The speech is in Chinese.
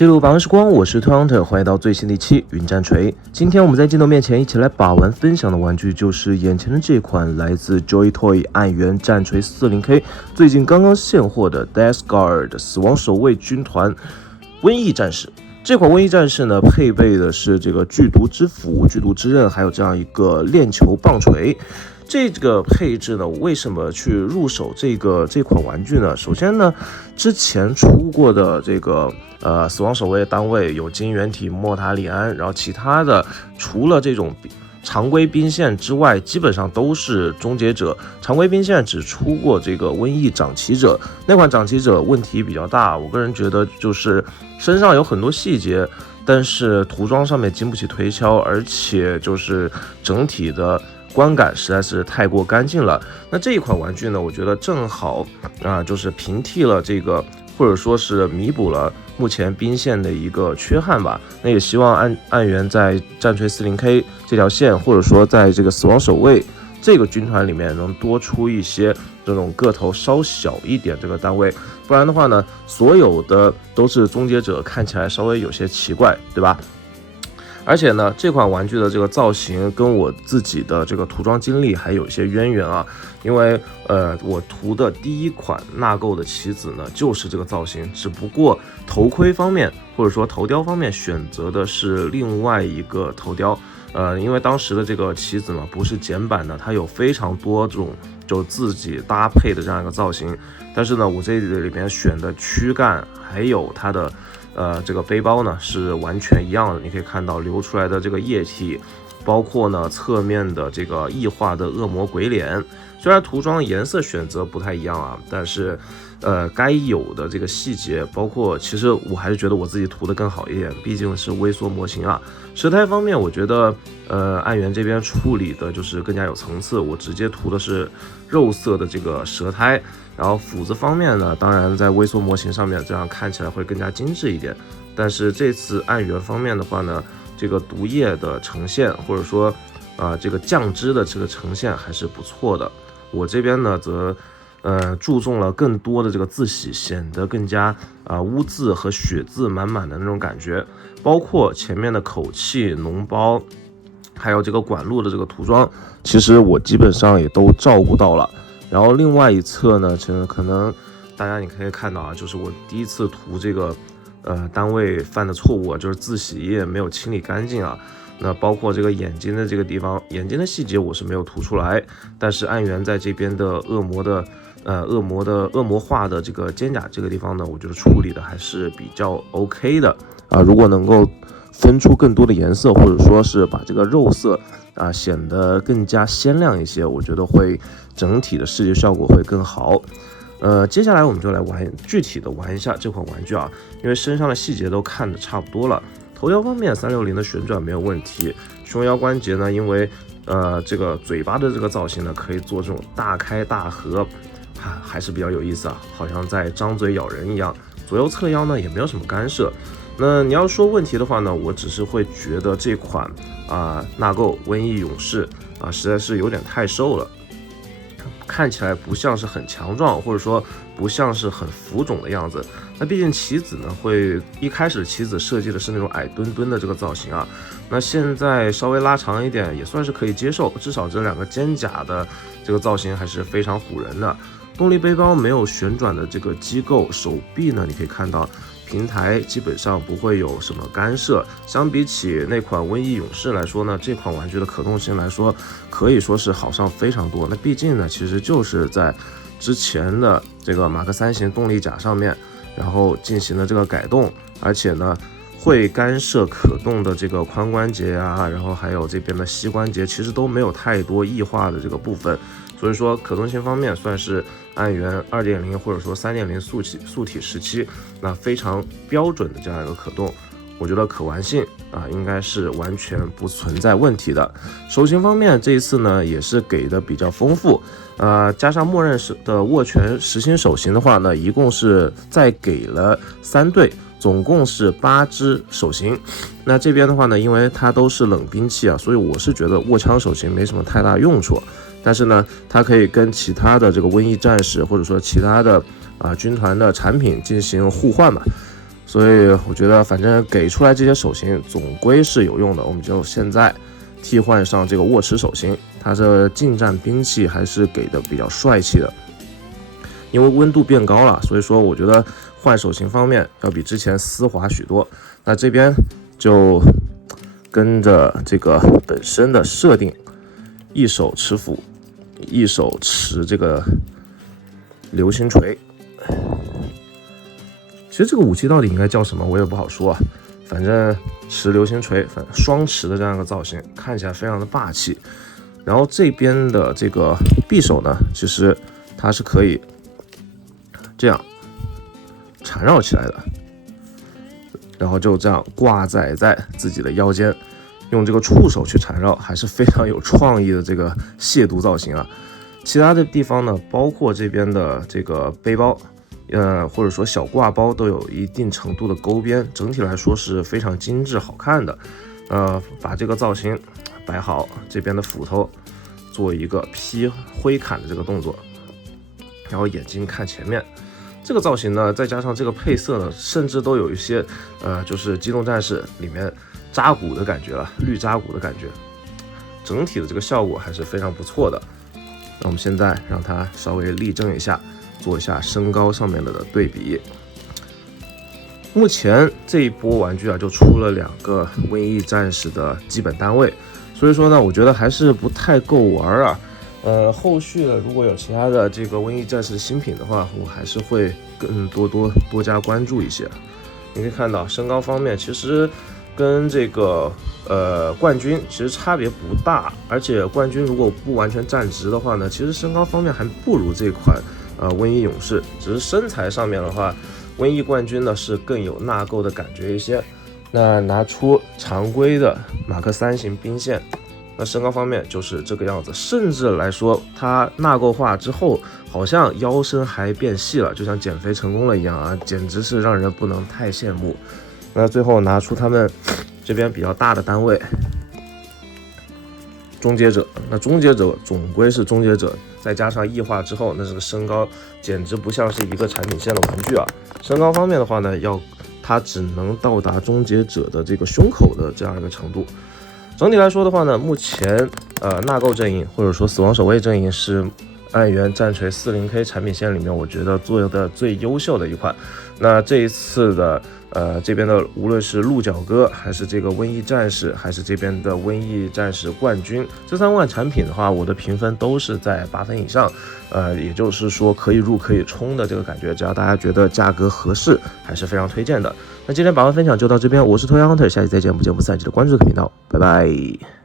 记录把玩时光，我是 Hunter， 欢迎到最新的一期云战锤。今天我们在镜头面前一起来把玩分享的玩具就是眼前的这款来自 Joy-Toy 暗源战锤 40K 最近刚刚现货的 Death Guard 死亡守卫军团瘟疫战士。这款瘟疫战士呢，配备的是这个剧毒之斧、剧毒之刃，还有这样一个链球棒锤。这个配置呢，为什么去入手这款玩具呢？首先呢，之前出过的这个死亡守卫单位有金元体、莫塔里安，然后其他的除了这种常规兵线之外，基本上都是终结者。常规兵线只出过这个瘟疫长旗者，那款长旗者问题比较大，我个人觉得就是身上有很多细节，但是涂装上面经不起推敲，而且就是整体的观感实在是太过干净了。那这一款玩具呢，我觉得正好就是平替了这个，或者说是弥补了目前兵线的一个缺憾吧。那也希望暗源在战锤 40K 这条线，或者说在这个死亡守卫这个军团里面能多出一些这种个头稍小一点这个单位，不然的话呢，所有的都是终结者，看起来稍微有些奇怪，对吧？而且呢，这款玩具的这个造型跟我自己的这个涂装经历还有一些渊源啊，因为我涂的第一款纳垢的棋子呢就是这个造型，只不过头盔方面或者说头雕方面选择的是另外一个头雕。因为当时的这个棋子嘛不是简版的，它有非常多种就自己搭配的这样一个造型，但是呢，我这里面选的躯干还有它的这个背包呢是完全一样的，你可以看到流出来的这个液体，包括呢侧面的这个异化的恶魔鬼脸。虽然涂装颜色选择不太一样啊，但是该有的这个细节，包括其实我还是觉得我自己涂的更好一点，毕竟是微缩模型啊。舌苔方面，我觉得暗源这边处理的就是更加有层次，我直接涂的是肉色的这个舌苔。然后斧子方面呢，当然在微缩模型上面这样看起来会更加精致一点，但是这次暗源方面的话呢，这个毒液的呈现或者说这个酱汁的这个呈现还是不错的。我这边呢则注重了更多的这个字洗，显得更加污渍和血渍满满的那种感觉，包括前面的口气、脓包，还有这个管路的这个涂装，其实我基本上也都照顾到了。然后另外一侧呢，其实可能大家你可以看到啊，就是我第一次涂这个单位犯的错误啊，就是字洗液没有清理干净啊。那包括这个眼睛的这个地方，眼睛的细节我是没有涂出来，但是暗源在这边的恶魔化的这个肩甲这个地方呢，我觉得处理的还是比较 OK 的啊。如果能够分出更多的颜色，或者说是把这个肉色显得更加鲜亮一些，我觉得会整体的视觉效果会更好。接下来我们就来具体的玩一下这款玩具啊，因为身上的细节都看得差不多了。头雕方面360的旋转没有问题，胸腰关节呢，因为这个嘴巴的这个造型呢，可以做这种大开大合，还是比较有意思啊，好像在张嘴咬人一样。左右侧腰呢也没有什么干涉。那你要说问题的话呢，我只是会觉得这款纳垢瘟疫勇士实在是有点太瘦了，看起来不像是很强壮，或者说不像是很浮肿的样子。那毕竟棋子呢，一开始棋子设计的是那种矮墩墩的这个造型啊，那现在稍微拉长一点也算是可以接受，至少这两个肩甲的这个造型还是非常唬人的。动力背包没有旋转的这个机构，手臂呢你可以看到平台基本上不会有什么干涉，相比起那款瘟疫勇士来说呢，这款玩具的可动性来说可以说是好上非常多。那毕竟呢，其实就是在之前的这个马克3型动力甲上面，然后进行了这个改动，而且呢会干涉可动的这个髋关节然后还有这边的膝关节，其实都没有太多异化的这个部分，所以说可动性方面算是暗源 2.0 或者说 3.0 素体时期那非常标准的这样一个可动，我觉得可玩性应该是完全不存在问题的。手型方面这一次呢也是给的比较丰富，加上默认的握拳实心手型的话呢，一共是再给了3对，总共是8支手型。那这边的话呢，因为它都是冷兵器所以我是觉得握枪手型没什么太大用处，但是呢它可以跟其他的这个瘟疫战士或者说其他的军团的产品进行互换嘛。所以我觉得反正给出来这些手型总归是有用的。我们就现在替换上这个握持手型，它这近战兵器还是给的比较帅气的。因为温度变高了，所以说我觉得换手型方面要比之前丝滑许多。那这边就跟着这个本身的设定，一手持斧，一手持这个流星锤。其实这个武器到底应该叫什么，我也不好说啊。反正持流星锤，反正双持的这样一个造型，看起来非常的霸气。然后这边的这个匕首呢，其实它是可以这样缠绕起来的，然后就这样挂载在自己的腰间，用这个触手去缠绕，还是非常有创意的这个亵渎造型啊。其他的地方呢，包括这边的这个背包，或者说小挂包，都有一定程度的勾边，整体来说是非常精致好看的。把这个造型摆好，这边的斧头做一个劈挥砍的这个动作，然后眼睛看前面。这个造型呢，再加上这个配色呢，甚至都有一些就是机动战士里面扎古的感觉了，绿扎古的感觉。整体的这个效果还是非常不错的。那我们现在让它稍微立正一下，做一下身高上面的对比。目前这一波玩具啊，就出了2个瘟疫战士的基本单位，所以说呢，我觉得还是不太够玩啊。后续的如果有其他的这个瘟疫战士新品的话，我还是会更多加关注一些。你可以看到身高方面，其实跟这个冠军其实差别不大，而且冠军如果不完全站直的话呢，其实身高方面还不如这款瘟疫勇士，只是身材上面的话，瘟疫冠军呢是更有纳垢的感觉一些。那拿出常规的马克3型兵线，那身高方面就是这个样子，甚至来说它纳垢化之后，好像腰身还变细了，就像减肥成功了一样啊，简直是让人不能太羡慕。那最后拿出他们这边比较大的单位，终结者。那终结者总归是终结者，再加上异化之后，那这个身高简直不像是一个产品线的玩具啊。身高方面的话呢，它只能到达终结者的这个胸口的这样一个程度。整体来说的话呢，目前纳垢阵营或者说死亡守卫阵营是暗源战锤 40K 产品线里面我觉得做的最优秀的一款。那这一次的这边的无论是鹿角哥，还是这个瘟疫战士，还是这边的瘟疫战士冠军，这3款产品的话，我的评分都是在8分以上。也就是说可以入可以冲的这个感觉，只要大家觉得价格合适，还是非常推荐的。那今天把玩分享就到这边，我是偷羊 hunter， 下期再见，不见不散，记得关注这个频道，拜拜。